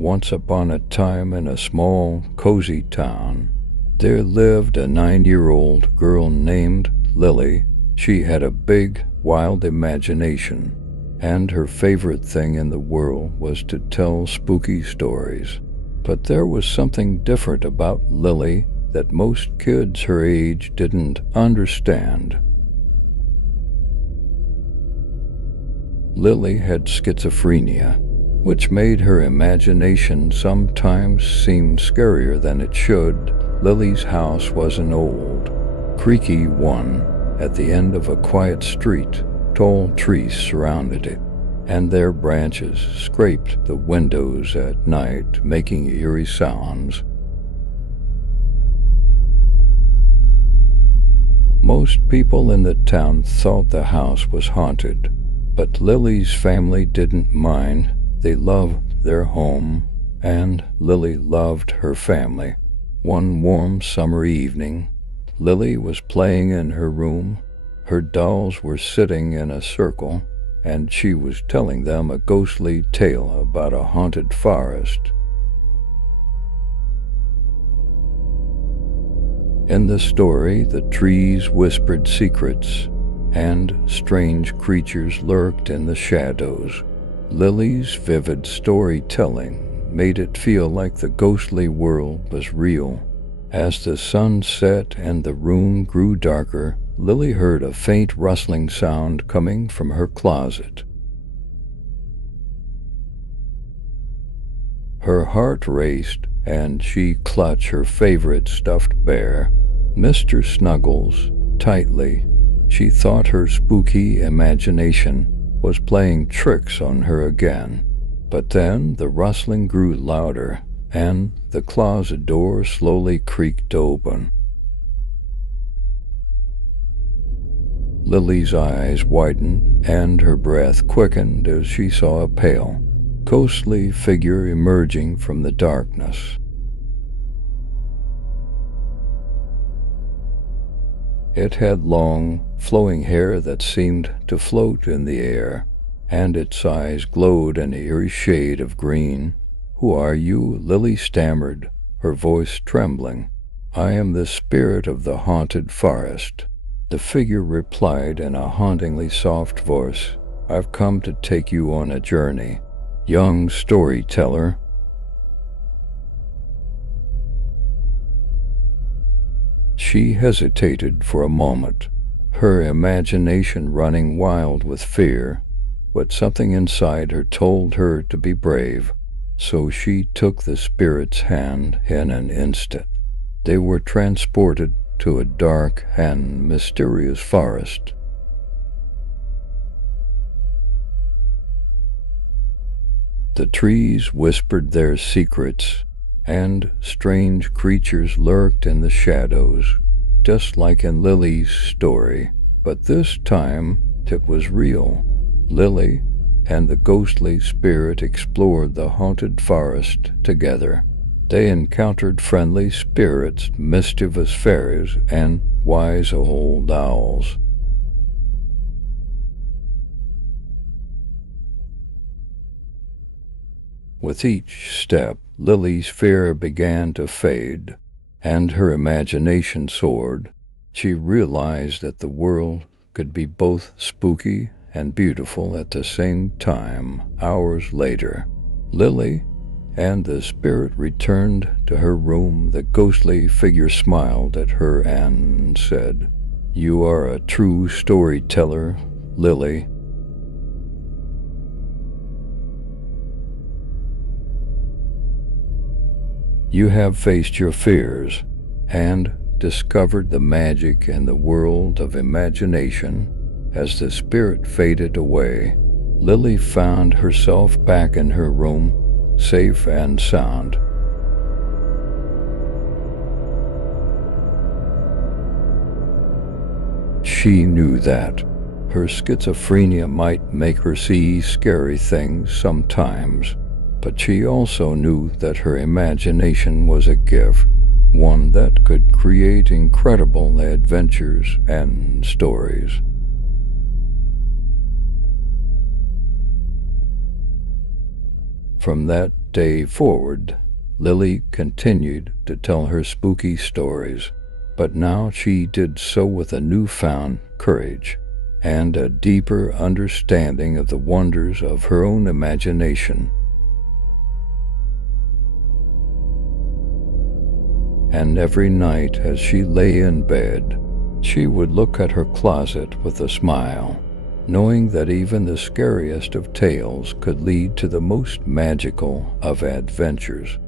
Once upon a time in a small, cozy town, there lived a 9-year-old girl named Lily. She had a big, wild imagination, and her favorite thing in the world was to tell spooky stories. But there was something different about Lily that most kids her age didn't understand. Lily had schizophrenia, which made her imagination sometimes seem scarier than it should. Lily's house was an old, creaky one at the end of a quiet street. Tall trees surrounded it, and their branches scraped the windows at night, making eerie sounds. Most people in the town thought the house was haunted, but Lily's family didn't mind. They loved their home, and Lily loved her family. One warm summer evening, Lily was playing in her room. Her dolls were sitting in a circle, and she was telling them a ghostly tale about a haunted forest. In the story, the trees whispered secrets, and strange creatures lurked in the shadows. Lily's vivid storytelling made it feel like the ghostly world was real. As the sun set and the room grew darker, Lily heard a faint rustling sound coming from her closet. Her heart raced, and she clutched her favorite stuffed bear, Mr. Snuggles, tightly. She thought her spooky imagination was playing tricks on her again. But then the rustling grew louder, and the closet door slowly creaked open. Lily's eyes widened, and her breath quickened as she saw a pale, ghostly figure emerging from the darkness. It had long, flowing hair that seemed to float in the air, and its eyes glowed an eerie shade of green. "Who are you?" Lily stammered, her voice trembling. "I am the spirit of the haunted forest," the figure replied in a hauntingly soft voice. "I've come to take you on a journey, young storyteller." She hesitated for a moment, her imagination running wild with fear, but something inside her told her to be brave. So she took the spirit's hand in an instant. They were transported to a dark and mysterious forest. The trees whispered their secrets, and strange creatures lurked in the shadows, just like in Lily's story. But this time, it was real. Lily and the ghostly spirit explored the haunted forest together. They encountered friendly spirits, mischievous fairies, and wise old owls. With each step, Lily's fear began to fade, and her imagination soared. She realized that the world could be both spooky and beautiful at the same time. Hours later, Lily and the spirit returned to her room. The ghostly figure smiled at her and said, "You are a true storyteller, Lily. You have faced your fears and discovered the magic in the world of imagination." As the spirit faded away, Lily found herself back in her room, safe and sound. She knew that her schizophrenia might make her see scary things sometimes, but she also knew that her imagination was a gift, one that could create incredible adventures and stories. From that day forward, Lily continued to tell her spooky stories, but now she did so with a newfound courage and a deeper understanding of the wonders of her own imagination. And every night as she lay in bed, she would look at her closet with a smile, knowing that even the scariest of tales could lead to the most magical of adventures.